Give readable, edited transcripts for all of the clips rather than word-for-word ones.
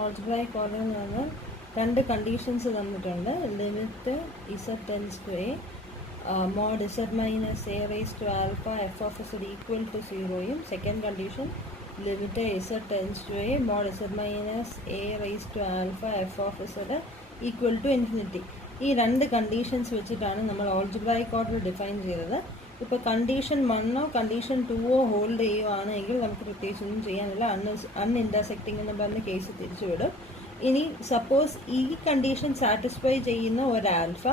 Algebraic ഓർഡറിൽ നിന്ന് രണ്ട് കണ്ടീഷൻസ് തന്നിട്ടുണ്ട്. Limit Z tends to A mod Z minus A raise to alpha f of z equal to സീറോയും, second condition limit Z tends to A mod Z minus A raise to alpha f of z equal to infinity. ഈ രണ്ട് conditions വെച്ചിട്ടാണ് നമ്മൾ algebraic order define ചെയ്തത്. ഇപ്പോൾ condition 1ഓ condition 2ഓ hold ചെയ്യുവാണെങ്കിൽ നമുക്ക് പ്രത്യേകിച്ചൊന്നും ചെയ്യാനില്ല. അൺഇൻറ്റർസെക്റ്റിംഗ് എന്ന് പറഞ്ഞ കേസ് തിരിച്ചുവിടും. ഇനി സപ്പോസ് ഈ കണ്ടീഷൻ സാറ്റിസ്ഫൈ ചെയ്യുന്ന ഒരു ആൽഫ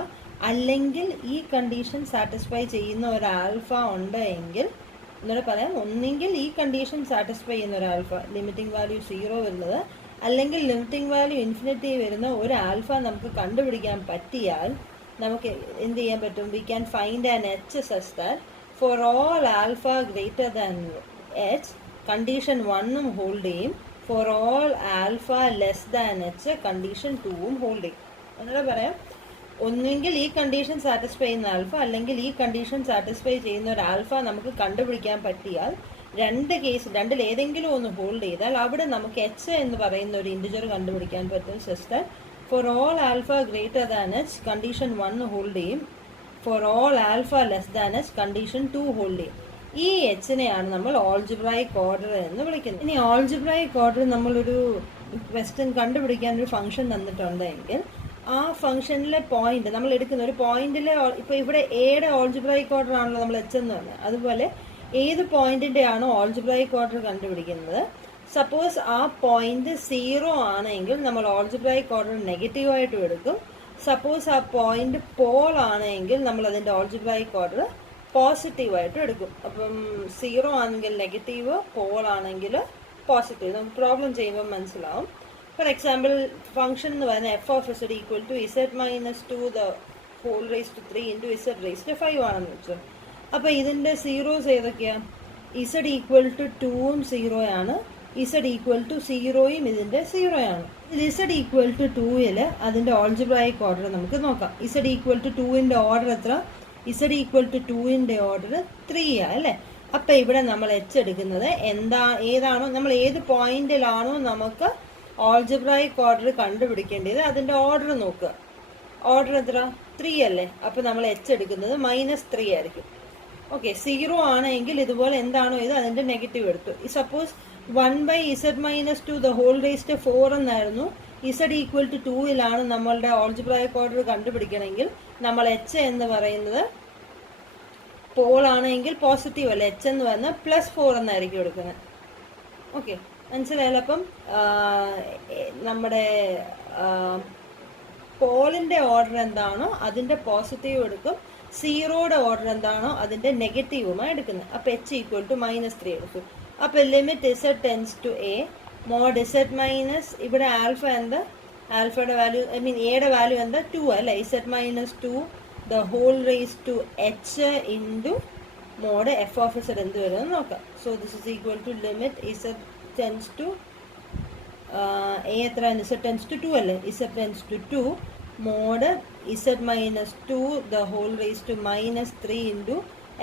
അല്ലെങ്കിൽ ഈ കണ്ടീഷൻ സാറ്റിസ്ഫൈ ചെയ്യുന്ന ഒരു ആൽഫ ഉണ്ട് എങ്കിൽ എന്നോട് പറയാം, ഒന്നെങ്കിൽ ഈ കണ്ടീഷൻ സാറ്റിസ്ഫൈ ചെയ്യുന്ന ഒരു ആൽഫ ലിമിറ്റിംഗ് വാല്യൂ 0 വരുന്നത്, അല്ലെങ്കിൽ ലിമിറ്റിംഗ് വാല്യൂ ഇൻഫിനിറ്റി വരുന്ന ഒരു ആൽഫ നമുക്ക് കണ്ടുപിടിക്കാൻ പറ്റിയാൽ നമുക്ക് എന്ത് ചെയ്യാൻ പറ്റും? We can find an h such that for all alpha greater than h condition 1ഉം ഹോൾഡ് ചെയ്യും, for all alpha less than h condition 2ഉം ഹോൾഡ് ചെയ്യും. എന്നോട് പറയാം, ഒന്നുകിൽ ഈ കണ്ടീഷൻ സാറ്റിസ്ഫൈ ചെയ്യുന്ന ആൽഫ അല്ലെങ്കിൽ ഈ കണ്ടീഷൻ സാറ്റിസ്ഫൈ ചെയ്യുന്ന ഒരു ആൽഫ നമുക്ക് കണ്ടുപിടിക്കാൻ പറ്റിയാൽ രണ്ടിൽ ഏതെങ്കിലും ഒന്ന് ഹോൾഡ് ചെയ്താൽ അവിടെ നമുക്ക് എച്ച് എന്ന് പറയുന്ന ഒരു ഇൻറ്റിജർ കണ്ടുപിടിക്കാൻ പറ്റും. Such that for all alpha greater than h condition 1 hold ചെയ്യും, for all alpha less than h condition 2 hold ചെയ്യും. ഈ എച്ചിനെയാണ് നമ്മൾ ഓൾജിബ്രായിക് ഓർഡർ എന്ന് വിളിക്കുന്നത്. ഇനി ഓൾജിബ്രായിക് ഓർഡർ നമ്മളൊരു ക്വസ്റ്റ്യൻ കണ്ടുപിടിക്കാൻ ഒരു ഫംഗ്ഷൻ തന്നിട്ടുണ്ടെങ്കിൽ ആ ഫംഗ്ഷനിലെ പോയിന്റ് നമ്മൾ എടുക്കുന്ന ഒരു പോയിന്റിലെ, ഇപ്പോൾ ഇവിടെ എയുടെ ഓൾജിബ്രായിക് ഓർഡർ ആണല്ലോ നമ്മൾ എച്ച് എന്ന് പറഞ്ഞത്, അതുപോലെ ഏത് പോയിന്റിന്റെ ആണോ ഓൾജിബ്രായിക് ഓർഡർ കണ്ടുപിടിക്കുന്നത്, സപ്പോസ് ആ പോയിന്റ് 0 ആണെങ്കിൽ നമ്മൾ ഓൾജിബ്രായിക് ഓർഡർ നെഗറ്റീവായിട്ടും എടുക്കും. സപ്പോസ് ആ പോയിന്റ് പോൾ ആണെങ്കിൽ നമ്മൾ അതിൻ്റെ ഓൾജിബ്രായിക് ഓർഡർ പോസിറ്റീവായിട്ടും എടുക്കും. അപ്പം 0 ആണെങ്കിൽ നെഗറ്റീവ്, പോൾ ആണെങ്കിൽ പോസിറ്റീവ്. നമുക്ക് പ്രോബ്ലം ചെയ്യുമ്പോൾ മനസ്സിലാവും. ഫോർ എക്സാമ്പിൾ ഫംഗ്ഷൻ എന്ന് പറയുന്നത് f of z equal to z minus 2 the whole raise to 3 into z raise to 5 ആണെന്ന് വെച്ചു. അപ്പോൾ ഇതിൻ്റെ സീറോസ് ഏതൊക്കെയാണ്? ഇസഡ് ഈക്വൽ ടു 2ഉം 0 ആണ്, ഇസഡ് ഈക്വൽ ടു 0യും ഇതിൻ്റെ 0 ആണ്. ഇത് ഇസഡ് ഈക്വൽ ടു 2ൽ അതിൻ്റെ ഓൾജിബ്രായിക് ഓർഡർ നമുക്ക് നോക്കാം. ഇസഡ് ഈക്വൽ ടു 2ൻ്റെ ഓർഡർ എത്ര? ഇസഡ് ഈക്വൽ ടു 2ൻ്റെ ഓർഡർ 3 ആണ് അല്ലേ? അപ്പം ഇവിടെ നമ്മൾ എച്ച് എടുക്കുന്നത് ഏതാണോ, നമ്മൾ ഏത് പോയിന്റിലാണോ നമുക്ക് ഓൾജിബ്രായിക് ഓർഡർ കണ്ടുപിടിക്കേണ്ടത് അതിൻ്റെ ഓർഡർ നോക്കുക. ഓർഡർ എത്ര? 3 അല്ലേ? അപ്പം നമ്മൾ എച്ച് എടുക്കുന്നത് -3 ആയിരിക്കും. ഓക്കെ, 0 ആണെങ്കിൽ ഇതുപോലെ എന്താണോ ഇത് അതിൻ്റെ നെഗറ്റീവ് എടുത്തു. Suppose 1/z-2 the whole raise to 4 എന്നായിരുന്നു. ഇസഡ് ഈക്വൽ ടു 2ലാണ് നമ്മളുടെ ഓൾജിബ്രായിക് ഓർഡർ കണ്ടുപിടിക്കണമെങ്കിൽ നമ്മൾ എച്ച് എന്ന് പറയുന്നത് പോൾ ആണെങ്കിൽ പോസിറ്റീവ് അല്ലേ, എച്ച് എന്ന് പറഞ്ഞാൽ +4 എന്നായിരിക്കും എടുക്കുന്നത്. ഓക്കെ, മനസ്സിലായല്ലോ? അപ്പം നമ്മുടെ പോളിൻ്റെ ഓർഡർ എന്താണോ അതിൻ്റെ പോസിറ്റീവ് എടുക്കും, 0യുടെ ഓർഡർ എന്താണോ അതിൻ്റെ നെഗറ്റീവുമായി എടുക്കുന്നത്. അപ്പോൾ എച്ച് ഈക്വൽ ടു -3 എടുക്കും. അപ്പോൾ limit Z tends to A mod Z minus, ഇവിടെ ആൽഫ എന്താ? ആൽഫയുടെ വാല്യൂ എയുടെ വാല്യൂ എന്താ? 2 അല്ലേ? Z -2 the whole raise to h into mod f of z എന്ത് വരുമെന്ന് നോക്കാം. So this is equal to limit Z tends to a എത്ര? ഇസഡ് ടെൻസ് ടു 2 അല്ലേ? Z tends to 2 mod z -2 the whole raise to -3 into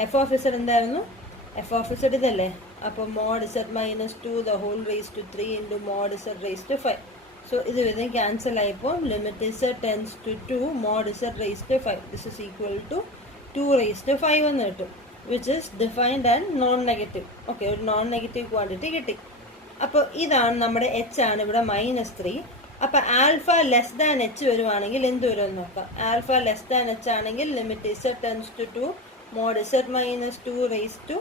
f of z എന്തായിരുന്നു? F of z ഇതല്ലേ? അപ്പോൾ mod z -2 the whole raise to 3 into mod z raise to 5. So ഇത് വരുന്നത് cancel ആയപ്പോൾ limit Z tends to 2 mod z raise to 5 this is equal to 2 raise to 5 എന്ന് കിട്ടും, which is defined and non negative. Okay, ഒരു non negative quantity കിട്ടി. അപ്പോൾ ഇതാണ് നമ്മുടെ എച്ച് ആണ് ഇവിടെ -3. അപ്പോൾ ആൽഫ ലെസ് ദാൻ എച്ച് വരുവാണെങ്കിൽ എന്ത് വരുമെന്ന് നോക്കാം. ആൽഫ ലെസ് ദാൻ എച്ച് ആണെങ്കിൽ limit Z tends to 2 mod z -2 raise to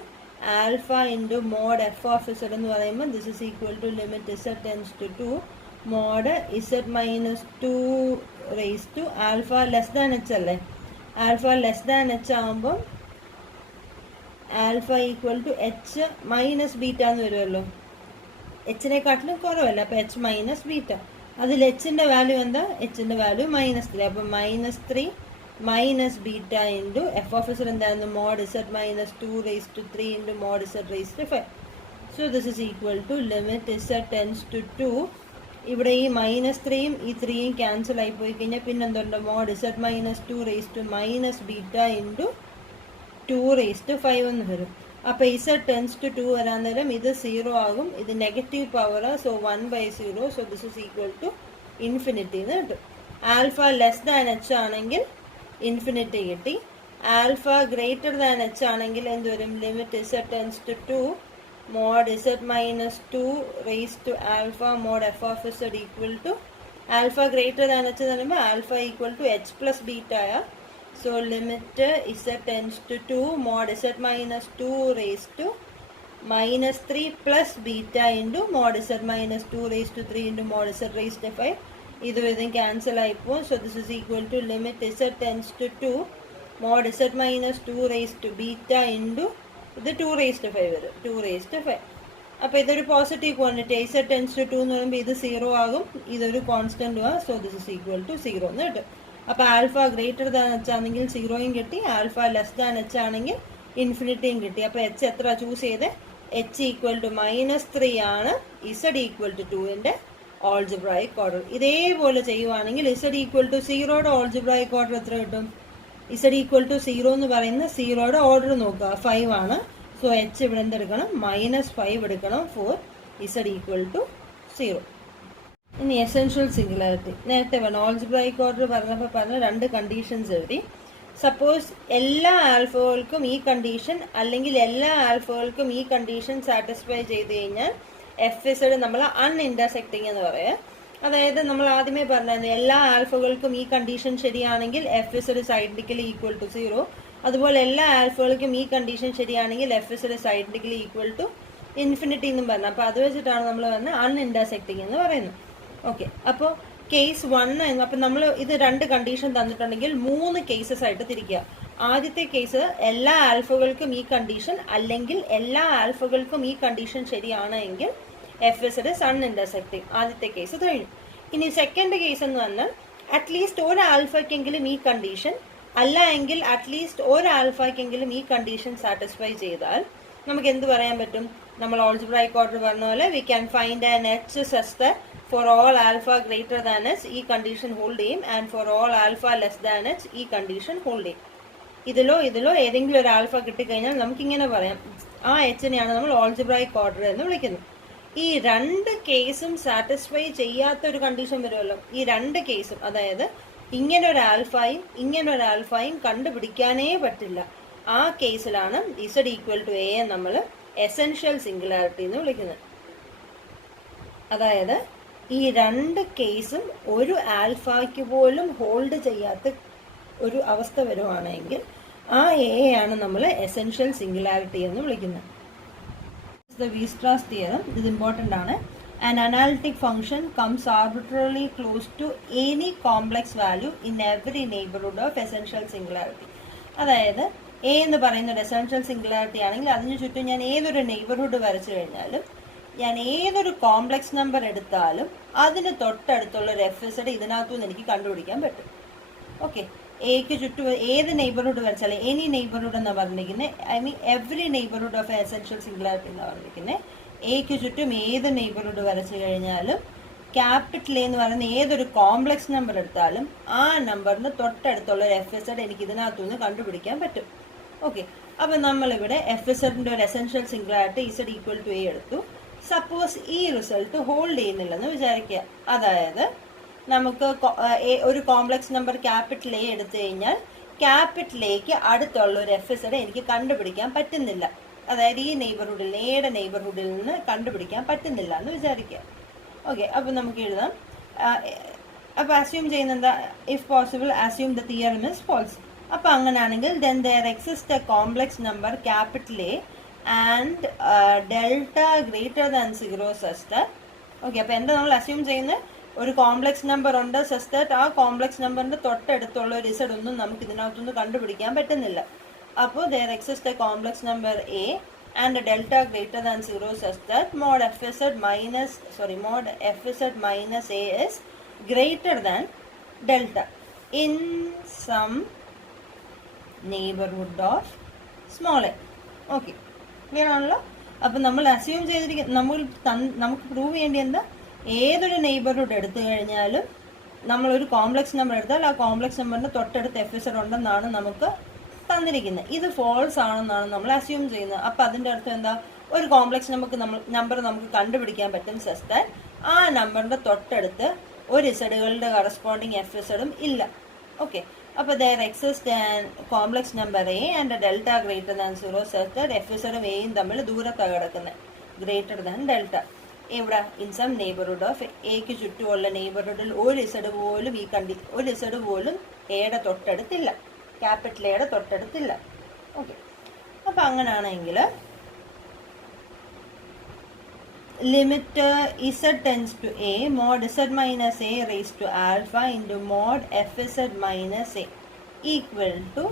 alpha into mod f of z എന്ന് പറയുമ്പോൾ this is equal to limit Z tends to 2 mod z -2 raise to alpha less than h അല്ലേ? Alpha less than h ആകുമ്പം alpha equal to h minus beta എന്ന് വരുമല്ലോ. എച്ചിനെക്കാട്ടിലും കുറവല്ല, അപ്പോൾ H minus beta. അതിൽ എച്ചിൻ്റെ വാല്യൂ എന്താ? എച്ചിൻ്റെ വാല്യൂ -3. അപ്പോൾ -3 minus beta into f of z എന്തായിരുന്നു? Mod z -2 raise to 3 into mod z raise to 5. So this is equal to limit Z tends to 2. ഇവിടെ ഈ -3യും ഈ 3യും ക്യാൻസൽ ആയി പോയി കഴിഞ്ഞാൽ പിന്നെ എന്തുണ്ട്? Mod z -2 raise to -beta into 2 raise to 5 എന്ന് വരും. അപ്പോൾ ഇസഡ് ടെൻസ് ടു 2 വരാൻ നേരം ഇത് 0 ആകും, ഇത് negative power, so 1/0, so this is equal to infinity എന്ന് കിട്ടും. ആൽഫ ലെസ് ദാൻ എച്ച് ആണെങ്കിൽ ഇൻഫിനിറ്റി കിട്ടി. ആൽഫ ഗ്രേറ്റർ ദാൻ എച്ച് ആണെങ്കിൽ എന്ത് വരും? Limit Z tends to 2 mod z minus 2 raised to alpha mod f of z equal to alpha greater than h എന്ന് പറയുമ്പോൾ alpha equal to h plus beta. So limit z tends to 2 mod z minus 2 raised to minus 3 plus beta into mod z minus 2 raised to 3 into mod z raised to 5. ഇത് ഇതും cancel ആയിപ്പോൾ. So this is equal to limit z tends to 2 mod z minus 2 raised to beta into ഇത് 2 raised to 5 വരും, 2 raised to 5. അപ്പോൾ ഇതൊരു positive quantity, z tends to 2 എന്ന് പറയുമ്പോൾ ഇത് 0 ആകും, ഇതൊരു കോൺസ്റ്റൻറ്റും ആണ്. So this is equal to 0 എന്ന് കിട്ടും. അപ്പോൾ ആൽഫ ഗ്രേറ്റർ ദാൻ എച്ച് ആണെങ്കിൽ 0യും കിട്ടി, ആൽഫ ലെസ് ദാൻ എച്ച് ആണെങ്കിൽ ഇൻഫിനിറ്റിയും കിട്ടി. അപ്പോൾ എച്ച് എത്ര ചൂസ് ചെയ്ത്? എച്ച് ഈക്വൽ ടു -3 ആണ് ഇസഡ് ഈക്വൽ ടു 2ൻ്റെ ഓൾജിബ്രായിക് ഓർഡർ. ഇതേപോലെ ചെയ്യുവാണെങ്കിൽ ഇസഡ് ഈക്വൽ ടു 0യുടെ ഓൾജിബ്രായിക് ഓർഡർ എത്ര കിട്ടും? ഇസഡ് ഈക്വൽ ടു 0 എന്ന് പറയുന്ന 0യുടെ ഓർഡർ നോക്കുക, 5 ആണ്. സോ എച്ച് ഇവിടെ എന്തെടുക്കണം? -5 എടുക്കണം ഫോർ ഇസഡ് ഈക്വൽ ടു 0. ഇനി എസെൻഷ്യൽ സിംഗുലാരിറ്റി നേരത്തെ പറഞ്ഞു, ഓൾജിബ്രായിക് ഓർഡർ പറഞ്ഞപ്പോൾ പറഞ്ഞ 2 കണ്ടീഷൻസ് എഴുതി. സപ്പോസ് എല്ലാ ആൽഫകൾക്കും ഈ കണ്ടീഷൻ അല്ലെങ്കിൽ എല്ലാ ആൽഫകൾക്കും ഈ കണ്ടീഷൻ സാറ്റിസ്ഫൈ ചെയ്ത് കഴിഞ്ഞാൽ എഫ് ഇസഡ് നമ്മൾ അൺഇൻറ്റർസെക്റ്റിംഗ് എന്ന് പറയാം. അതായത് നമ്മൾ ആദ്യമേ പറഞ്ഞായിരുന്നു എല്ലാ ആൽഫകൾക്കും ഈ കണ്ടീഷൻ ശരിയാണെങ്കിൽ f z is identically equal to 0. അതുപോലെ എല്ലാ ആൽഫകൾക്കും ഈ കണ്ടീഷൻ ശരിയാണെങ്കിൽ f z is identically equal to infinity എന്നും പറഞ്ഞു. അപ്പോൾ അത് വെച്ചിട്ടാണ് നമ്മൾ പറഞ്ഞത് അൺഇൻറ്റർസെക്റ്റിംഗ് എന്ന് പറയുന്നത്. ഓക്കെ, അപ്പോൾ കേസ് 1 അപ്പം നമ്മൾ ഇത് 2 കണ്ടീഷൻ തന്നിട്ടുണ്ടെങ്കിൽ 3 കേസസ് ആയിട്ട് തിരിക്കുക. ആദ്യത്തെ കേസ് എല്ലാ ആൽഫകൾക്കും ഈ കണ്ടീഷൻ അല്ലെങ്കിൽ എല്ലാ ആൽഫകൾക്കും ഈ കണ്ടീഷൻ ശരിയാണ് എങ്കിൽ എഫ് ഇസഡ് ഇസ് അൺഇൻറ്റർസെക്റ്റിംഗ്. ആദ്യത്തെ കേസ് കഴിഞ്ഞു. ഇനി സെക്കൻഡ് കേസ് എന്ന് പറഞ്ഞാൽ അറ്റ്ലീസ്റ്റ് ഒരു ആൽഫയ്ക്കെങ്കിലും ഈ കണ്ടീഷൻ അല്ല എങ്കിൽ അറ്റ്ലീസ്റ്റ് ഒരു ആൽഫയ്ക്കെങ്കിലും ഈ കണ്ടീഷൻ സാറ്റിസ്ഫൈ ചെയ്താൽ നമുക്ക് എന്ത് പറയാൻ പറ്റും? നമ്മൾ ഓൾജിബ്രായിക് ഓർഡർ പറഞ്ഞ പോലെ V can find an h such that for all alpha greater than H ഈ കണ്ടീഷൻ ഹോൾഡ് ചെയ്യും and four all alpha less than H ഈ കണ്ടീഷൻ ഹോൾഡ് ചെയ്യും. ഇതിലോ ഏതെങ്കിലും ഒരു ആൽഫ കിട്ടിക്കഴിഞ്ഞാൽ നമുക്കിങ്ങനെ പറയാം, ആ എച്ചിനെയാണ് നമ്മൾ ഓൾജിബ്രായിക് ഓർഡർ എന്ന് വിളിക്കുന്നത്. ഈ 2 കേസും സാറ്റിസ്ഫൈ ചെയ്യാത്ത ഒരു കണ്ടീഷൻ വരുമല്ലോ. ഈ 2 കേസും, അതായത് ഇങ്ങനെ ഒരു ആൽഫയും കണ്ടുപിടിക്കാനേ പറ്റില്ല. ആ കേസിലാണ് ഇസഡ് ഈക്വൽ ടു എ നമ്മൾ എസെൻഷ്യൽ സിംഗുലാരിറ്റി എന്ന് വിളിക്കുന്നത്. അതായത് ഈ 2 കേസും ഒരു ആൽഫയ്ക്ക് പോലും ഹോൾഡ് ചെയ്യാത്ത ഒരു അവസ്ഥ വരുവാണെങ്കിൽ ആ എ ആണ് നമ്മൾ എസെൻഷ്യൽ സിംഗുലാരിറ്റി എന്ന് വിളിക്കുന്നത്. The Weierstrass theorem is important ആണ്. An analytic function comes arbitrarily close to any complex value in every neighborhood of essential singularity. അതായത് എ എന്ന് പറയുന്ന ഒരു എസെൻഷ്യൽ സിംഗുലാരിറ്റി ആണെങ്കിൽ അതിന് ചുറ്റും ഞാൻ ഏതൊരു നെയ്ബർഹുഡ് വരച്ചു കഴിഞ്ഞാലും ഞാൻ ഏതൊരു കോംപ്ലക്സ് നമ്പർ എടുത്താലും അതിന് തൊട്ടടുത്തുള്ള ഒരു എഫ് ഇസഡ് ഇതിനകത്തുനിന്ന് എനിക്ക് കണ്ടുപിടിക്കാൻ പറ്റും. ഓക്കെ, എക്ക് ചുറ്റും ഏത് നെയ്ബർഹുഡ് വരച്ചാലും എനി നെയ്ബർഹുഡ് എന്നാണ് പറഞ്ഞിരിക്കുന്നത്. I mean every neighbourhood of essential singularity എന്നാണ് പറഞ്ഞിരിക്കുന്നത്. എക്ക് ചുറ്റും ഏത് നെയ്ബർഹുഡ് വരച്ചു കഴിഞ്ഞാലും ക്യാപിറ്റൽ എന്ന് പറയുന്ന ഏതൊരു കോംപ്ലക്സ് നമ്പർ എടുത്താലും ആ നമ്പറിന് തൊട്ടടുത്തുള്ള ഒരു എഫ് ഇസഡ് എനിക്ക് ഇതിനകത്തുനിന്ന് കണ്ടുപിടിക്കാൻ പറ്റും. ഓക്കെ, അപ്പം നമ്മളിവിടെ എഫ് ഇസഡിൻ്റെ ഒരു essential singularity Z equal to A എടുത്തു. സപ്പോസ് ഈ റിസൾട്ട് ഹോൾഡ് ചെയ്യുന്നില്ലെന്ന് വിചാരിക്കുക. അതായത് നമുക്ക് ഒരു കോംപ്ലക്സ് നമ്പർ ക്യാപിറ്റൽ എ എടുത്തു കഴിഞ്ഞാൽ ക്യാപിറ്റൽ എക്ക് അടുത്തുള്ള ഒരു എഫ് ഇസഡ് എനിക്ക് കണ്ടുപിടിക്കാൻ പറ്റുന്നില്ല. അതായത് ഈ നെയ്ബർഹുഡിൽ എയുടെ നെയ്ബർഹുഡിൽ നിന്ന് കണ്ടുപിടിക്കാൻ പറ്റുന്നില്ല എന്ന് വിചാരിക്കുക. ഓക്കെ, അപ്പോൾ നമുക്ക് എഴുതാം. അപ്പോൾ അസ്യൂം ചെയ്യുന്നത് if possible assume the theorem is false. അപ്പോൾ അങ്ങനെയാണെങ്കിൽ then there exist a complex number capital A and delta greater than 0 such that. Okay, അപ്പോൾ എന്താ നമ്മൾ അസ്യൂം ചെയ്യുന്നത്? ഒരു കോംപ്ലക്സ് നമ്പർ ഉണ്ട് സച്ച് ദാറ്റ് ആ കോംപ്ലക്സ് നമ്പറിൻ്റെ തൊട്ടടുത്തുള്ള ഒരു ഇസഡ് ഒന്നും നമുക്ക് ഇതിനകത്തൊന്നും കണ്ടുപിടിക്കാൻ പറ്റുന്നില്ല. അപ്പോൾ there exist a complex number A and delta greater than 0 such that mod fz minus a is greater than delta in some neighborhood of small a. Okay, clear ആണല്ലോ? അപ്പം നമ്മൾ അസ്യൂം ചെയ്തിരിക്കുന്ന നമുക്ക് പ്രൂവ് ചെയ്യേണ്ടി എന്താ? ഏതൊരു നെയ്ബർഹുഡ് എടുത്തു കഴിഞ്ഞാലും നമ്മളൊരു കോംപ്ലക്സ് നമ്പർ എടുത്താൽ ആ കോംപ്ലക്സ് നമ്പറിൻ്റെ തൊട്ടടുത്ത് എഫ് ഇസഡ് ഉണ്ടെന്നാണ് നമുക്ക് തന്നിരിക്കുന്നത്. ഇത് ഫോൾസ് ആണെന്നാണ് നമ്മൾ അസ്യൂം ചെയ്യുന്നത്. അപ്പം അതിൻ്റെ അർത്ഥം എന്താ? ഒരു കോംപ്ലക്സ് നമ്പർ നമുക്ക് കണ്ടുപിടിക്കാൻ പറ്റും സച്ച് ദാറ്റ് ആ നമ്പറിൻ്റെ തൊട്ടടുത്ത് ഒരു ഇസഡുകളുടെ കറസ്പോണ്ടിങ് എഫ് ഇസഡും ഇല്ല. ഓക്കെ, അപ്പോൾ there exist complex number a and delta greater than 0 such that f ഇസഡും എയും തമ്മിൽ ദൂരത്താണ് കിടക്കുന്നത്, ഗ്രേറ്റർ ദാൻ ഡെൽറ്റ. ഇവിടെ ഇൻ സം നെയ്ബർഹുഡ് ഓഫ് എക്ക് ചുറ്റുമുള്ള നെയ്ബർഹുഡിൽ ഒരു ഇസഡ് പോലും എയുടെ തൊട്ടടുത്തില്ല, ക്യാപിറ്റൽ എയുടെ തൊട്ടടുത്തില്ല. ഓക്കെ, അപ്പം അങ്ങനെയാണെങ്കിൽ limit z tends to a mod z minus a raised to alpha into mod fz minus a equal to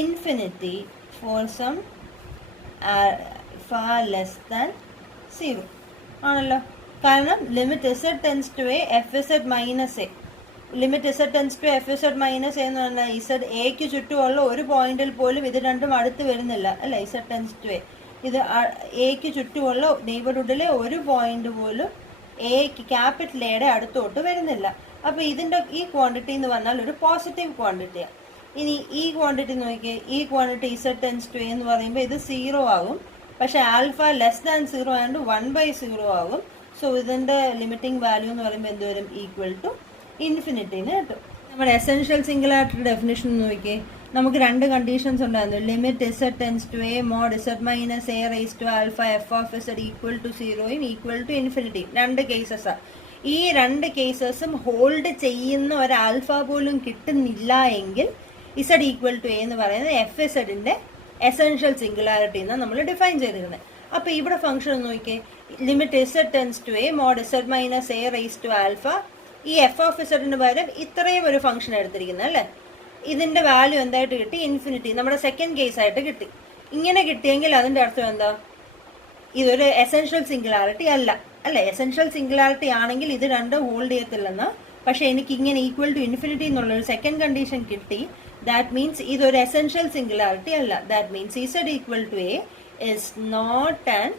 infinity for some alpha less than 0 ആണല്ലോ. കാരണം limit z tends to a fz minus a, limit z tends to fz minus a എന്ന് പറഞ്ഞാൽ z എക്ക് ചുറ്റുമുള്ള ഒരു പോയിന്റിൽ പോലും ഇത് രണ്ടും അടുത്ത് വരുന്നില്ല അല്ലേ. z tends to a ഇത് എക്ക് ചുറ്റുമുള്ള നെയ്ബർഹുഡിലെ ഒരു പോയിന്റ് പോലും എക്ക് ക്യാപിറ്റൽ എയുടെ അടുത്തോട്ട് വരുന്നില്ല. അപ്പോൾ ഇതിൻ്റെ ഈ ക്വാണ്ടിറ്റി എന്ന് പറഞ്ഞാൽ ഒരു പോസിറ്റീവ് ക്വാണ്ടിറ്റിയാണ്. ഇനി ഈ ക്വാണ്ടിറ്റി നോക്കിയേ, ഈ quantity z tends to a എന്ന് പറയുമ്പോൾ ഇത് 0 ആകും. പക്ഷെ ആൽഫ ലെസ് ദാൻ 0 ആയതുകൊണ്ട് 1/0 ആകും. സോ ഇതിൻ്റെ ലിമിറ്റിംഗ് വാല്യൂ എന്ന് പറയുമ്പോൾ എന്ത് വരും? ഈക്വൽ ടു ഇൻഫിനിറ്റിന്ന് കിട്ടും. നമ്മുടെ എസെൻഷ്യൽ സിംഗുലാരിറ്റി ഡെഫിനിഷൻ നോക്കിയേ, നമുക്ക് രണ്ട് കണ്ടീഷൻസ് ഉണ്ടായിരുന്നു. Limit z tends to a mod z minus a raised to alpha f of z equal to 0യും ഈക്വൽ ടു ഇൻഫിനിറ്റിയും. രണ്ട് കേസസാണ്. ഈ രണ്ട് കേസസും ഹോൾഡ് ചെയ്യുന്ന ഒരു ആൽഫ പോലും കിട്ടുന്നില്ല എങ്കിൽ z ഈക്വൽ ടു a എന്ന് പറയുന്നത് എഫ് ഇസഡിൻ്റെ എസെൻഷ്യൽ സിംഗുലാരിറ്റി എന്നാണ് നമ്മൾ ഡിഫൈൻ ചെയ്തിരുന്നത്. അപ്പോൾ ഇവിടെ ഫംഗ്ഷൻ നോക്കിയേ, limit z tends to a mod z minus a raised to alpha, ഈ എഫ് ഓഫ് ഇസഡിന് പകരം ഇത്രയും ഒരു ഫംഗ്ഷൻ എടുത്തിരിക്കുന്നത് അല്ലേ. ഇതിൻ്റെ വാല്യൂ എന്തായിട്ട് കിട്ടി? ഇൻഫിനിറ്റി. നമ്മുടെ സെക്കൻഡ് കേസ് ആയിട്ട് കിട്ടി. ഇങ്ങനെ കിട്ടിയെങ്കിൽ അതിൻ്റെ അർത്ഥം എന്താ? ഇതൊരു എസെൻഷ്യൽ സിംഗുലാരിറ്റി അല്ല അല്ലേ. എസെൻഷ്യൽ സിംഗുലാരിറ്റി ആണെങ്കിൽ ഇത് രണ്ടും ഹോൾഡ് ചെയ്യത്തില്ലെന്ന്. പക്ഷേ എനിക്ക് ഇങ്ങനെ ഈക്വൽ ടു ഇൻഫിനിറ്റി എന്നുള്ളൊരു സെക്കൻഡ് കണ്ടീഷൻ കിട്ടി. ദാറ്റ് മീൻസ് ഇതൊരു എസെൻഷ്യൽ സിംഗുലാരിറ്റി അല്ല. That means Z equal to A is not an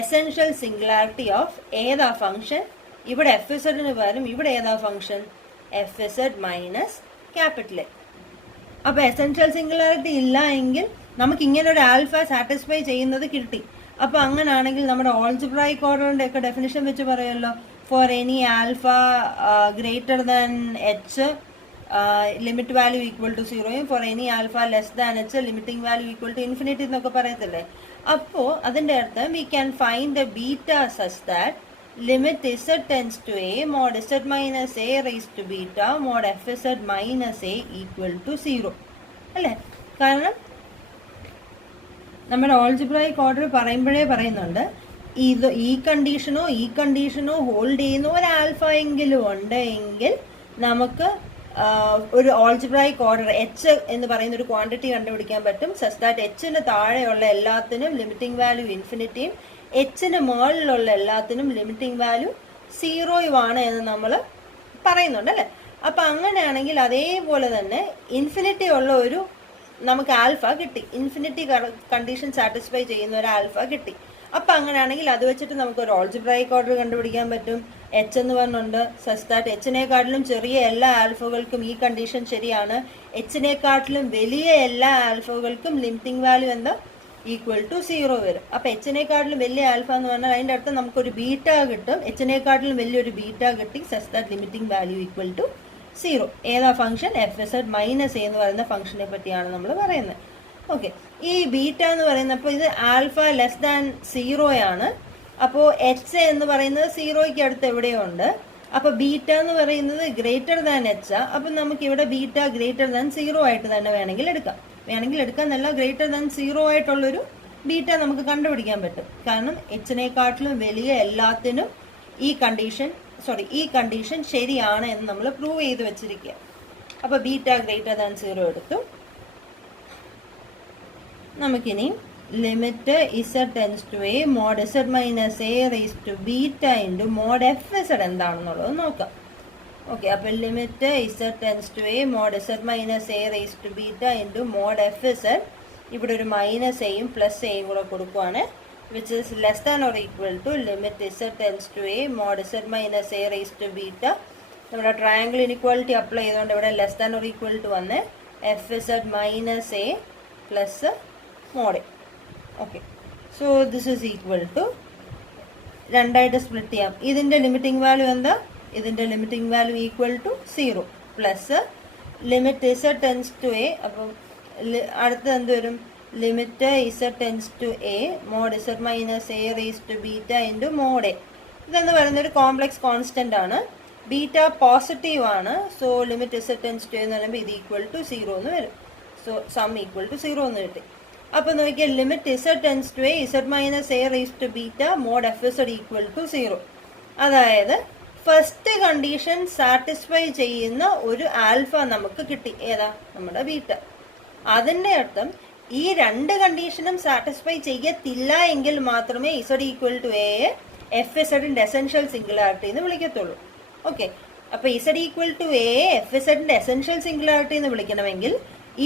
essential singularity of ഏതാ ഫംഗ്ഷൻ? ഇവിടെ എഫ് ഇസഡിന് പകരം ഇവിടെ ഏതാ function? F Z minus capital A. അപ്പോൾ എസെൻഷ്യൽ സിംഗുലാരിറ്റി ഇല്ല എങ്കിൽ നമുക്ക് ഇങ്ങനെ ഒരു ആൽഫ സാറ്റിസ്ഫൈ ചെയ്യുന്നത് കിട്ടി. അപ്പോൾ അങ്ങനെയാണെങ്കിൽ നമ്മുടെ ഓൾജിബ്രായിക് ഓർഡറിൻ്റെ ഒക്കെ ഡെഫിനിഷൻ വെച്ച് പറയുമല്ലോ, for any alpha greater than h limit value equal to 0യും for any alpha less than h limiting value equal to infinity എന്നൊക്കെ പറയത്തില്ലേ. അപ്പോൾ അതിൻ്റെ അർത്ഥം we can find a beta such that limit z tends to a mod z minus a raised to beta mod fz minus a equal to 0 അല്ലേ. കാരണം നമ്മുടെ algebraic order പറയുമ്പോഴേ പറയുന്നുണ്ട് ഈ കണ്ടീഷനോ ഹോൾഡ് ചെയ്യുന്ന ഒരു ആൽഫ എങ്കിലും ഉണ്ട് എങ്കിൽ നമുക്ക് ഒരു ഓൾജിബ്രായിക് ഓർഡർ എച്ച് എന്ന് പറയുന്ന ഒരു ക്വാണ്ടിറ്റി കണ്ടുപിടിക്കാൻ പറ്റും സച്ച് ദാറ്റ് എച്ചിന് താഴെയുള്ള എല്ലാത്തിനും ലിമിറ്റിംഗ് വാല്യൂ ഇൻഫിനിറ്റിയും എച്ചിന് മുകളിലുള്ള എല്ലാത്തിനും ലിമിറ്റിംഗ് വാല്യൂ 0യുമാണ് എന്ന് നമ്മൾ പറയുന്നുണ്ട് അല്ലേ. അപ്പം അങ്ങനെയാണെങ്കിൽ അതേപോലെ തന്നെ ഇൻഫിനിറ്റി ഉള്ള ഒരു നമുക്ക് ആൽഫ കിട്ടി, ഇൻഫിനിറ്റി കണ്ടീഷൻ സാറ്റിസ്ഫൈ ചെയ്യുന്ന ഒരു ആൽഫ കിട്ടി. അപ്പം അങ്ങനെയാണെങ്കിൽ അത് വെച്ചിട്ട് നമുക്ക് ഒരു ഓൾജിബ്രായിക് ഓർഡർ കണ്ടുപിടിക്കാൻ പറ്റും. എച്ച് എന്ന് പറഞ്ഞുണ്ട് സച്ച് ദാറ്റ് എച്ചിനെക്കാട്ടിലും ചെറിയ എല്ലാ ആൽഫകൾക്കും ഈ കണ്ടീഷൻ ശരിയാണ്. എച്ചിനെക്കാട്ടിലും വലിയ എല്ലാ ആൽഫകൾക്കും ലിമിറ്റിംഗ് വാല്യൂ എന്താ? ഈക്വൽ ടു 0 വരും. അപ്പോൾ എച്ചിനെക്കാട്ടിലും വലിയ ആൽഫ എന്ന് പറഞ്ഞാൽ അതിൻ്റെ അർത്ഥം നമുക്കൊരു ബീറ്റ കിട്ടും. എച്ചിനെക്കാട്ടിലും വലിയൊരു ബീറ്റ കിട്ടി such that limiting value equal to 0. ഏതാ function? F Z minus A എന്ന് പറയുന്ന ഫംഗ്ഷനെ പറ്റിയാണ് നമ്മൾ പറയുന്നത്. ഓക്കെ, ഈ ബീറ്റ എന്ന് പറയുന്നപ്പോൾ ഇത് ആൽഫ ലെസ് ദാൻ 0യാണ്. അപ്പോൾ എച്ച് എന്ന് പറയുന്നത് 0യ്ക്ക് അടുത്ത് എവിടെയോ ഉണ്ട്. അപ്പോൾ ബീറ്റ എന്ന് പറയുന്നത് ഗ്രേറ്റർ ദാൻ എച്ച്. അപ്പം നമുക്ക് ഇവിടെ ബീറ്റ ഗ്രേറ്റർ ദാൻ 0 ആയിട്ട് തന്നെ വേണമെങ്കിൽ എടുക്കാന്നല്ല, ഗ്രേറ്റർ ദാൻ 0 ആയിട്ടുള്ളൊരു ബീറ്റ നമുക്ക് കണ്ടുപിടിക്കാൻ പറ്റും. കാരണം എച്ചിനെക്കാട്ടിലും വലിയ എല്ലാത്തിനും ഈ കണ്ടീഷൻ ശരിയാണ് എന്ന് നമ്മൾ പ്രൂവ് ചെയ്ത് വെച്ചിരിക്കുക. അപ്പോൾ ബീറ്റ ഗ്രേറ്റർ ദാൻ 0 എടുത്തു. നമുക്കിനി limit z tends to a mod z minus a raised to beta into mod fz എന്താണെന്നുള്ളത് നോക്കാം. ഓക്കെ, അപ്പോൾ limit z tends to a mod z minus a raised to beta into mod fz, ഇവിടെ ഒരു minus എയും plus എയും കൂടെ കൊടുക്കുവാണ്, which is less than or equal to limit z tends to a mod z minus a raised to beta. നമ്മുടെ triangle inequality apply ചെയ്തുകൊണ്ട് ഇവിടെ less than or equal to വന്ന് FZ minus A plus mod A. Okay. So this is equal to രണ്ടായിട്ട് split ചെയ്യാം. ഇതിൻ്റെ limiting value എന്താ? ഇതിൻ്റെ limiting value equal to 0 plus limit Z tends to A. അപ്പം അടുത്ത് എന്ത് വരും? Limit Z tends to A mod Z minus A raise to beta into mod A. ഇതെന്ന് പറയുന്നൊരു കോംപ്ലക്സ് കോൺസ്റ്റൻ്റ് ആണ്. ബീറ്റ പോസിറ്റീവ് ആണ്. So limit Z tends to എന്ന് പറയുമ്പോൾ ഇത് ഈക്വൽ ടു 0 എന്ന് വരും. സോ സം ഈക്വൽ ടു 0 എന്ന് കിട്ടി. അപ്പോൾ നോക്കിയാൽ limit Z tends to A Z minus A raise to beta mod F Z equal to 0. അതായത് ഫസ്റ്റ് കണ്ടീഷൻ സാറ്റിസ്ഫൈ ചെയ്യുന്ന ഒരു ആൽഫ നമുക്ക് കിട്ടി. ഏതാ? നമ്മുടെ ബീറ്റ. അതിൻ്റെ അർത്ഥം ഈ രണ്ട് കണ്ടീഷനും സാറ്റിസ്ഫൈ ചെയ്യത്തില്ല എങ്കിൽ മാത്രമേ z equal to a f ഇസഡിൻ്റെ എസെൻഷ്യൽ സിംഗുലാരിറ്റി എന്ന് വിളിക്കത്തുള്ളൂ. ഓക്കെ, അപ്പോൾ z equal to a f ഇസഡിൻ്റെ എസെൻഷ്യൽ സിംഗുലാരിറ്റി എന്ന് വിളിക്കണമെങ്കിൽ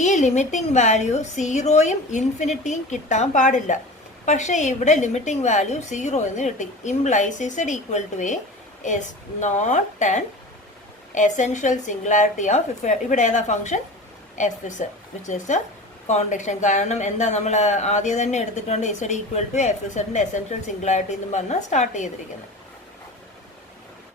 ഈ ലിമിറ്റിംഗ് വാല്യൂ 0യും ഇൻഫിനിറ്റിയും കിട്ടാൻ പാടില്ല. പക്ഷേ ഇവിടെ ലിമിറ്റിംഗ് വാല്യൂ 0 എന്ന് കിട്ടി. Implies z equal to a is not an essential singularity of ഇവിടെ ഏതാ function? F is, which is a contradiction. കാരണം എന്താ, നമ്മൾ ആദ്യം തന്നെ എടുത്തിട്ടുണ്ട് ഇസഡ് ഈക്വൽ ടു എഫ് ഇസഡിൻ്റെ എസെൻഷ്യൽ സിംഗുലാരിറ്റി എന്ന് പറഞ്ഞാൽ സ്റ്റാർട്ട് ചെയ്തിരിക്കുന്നത്.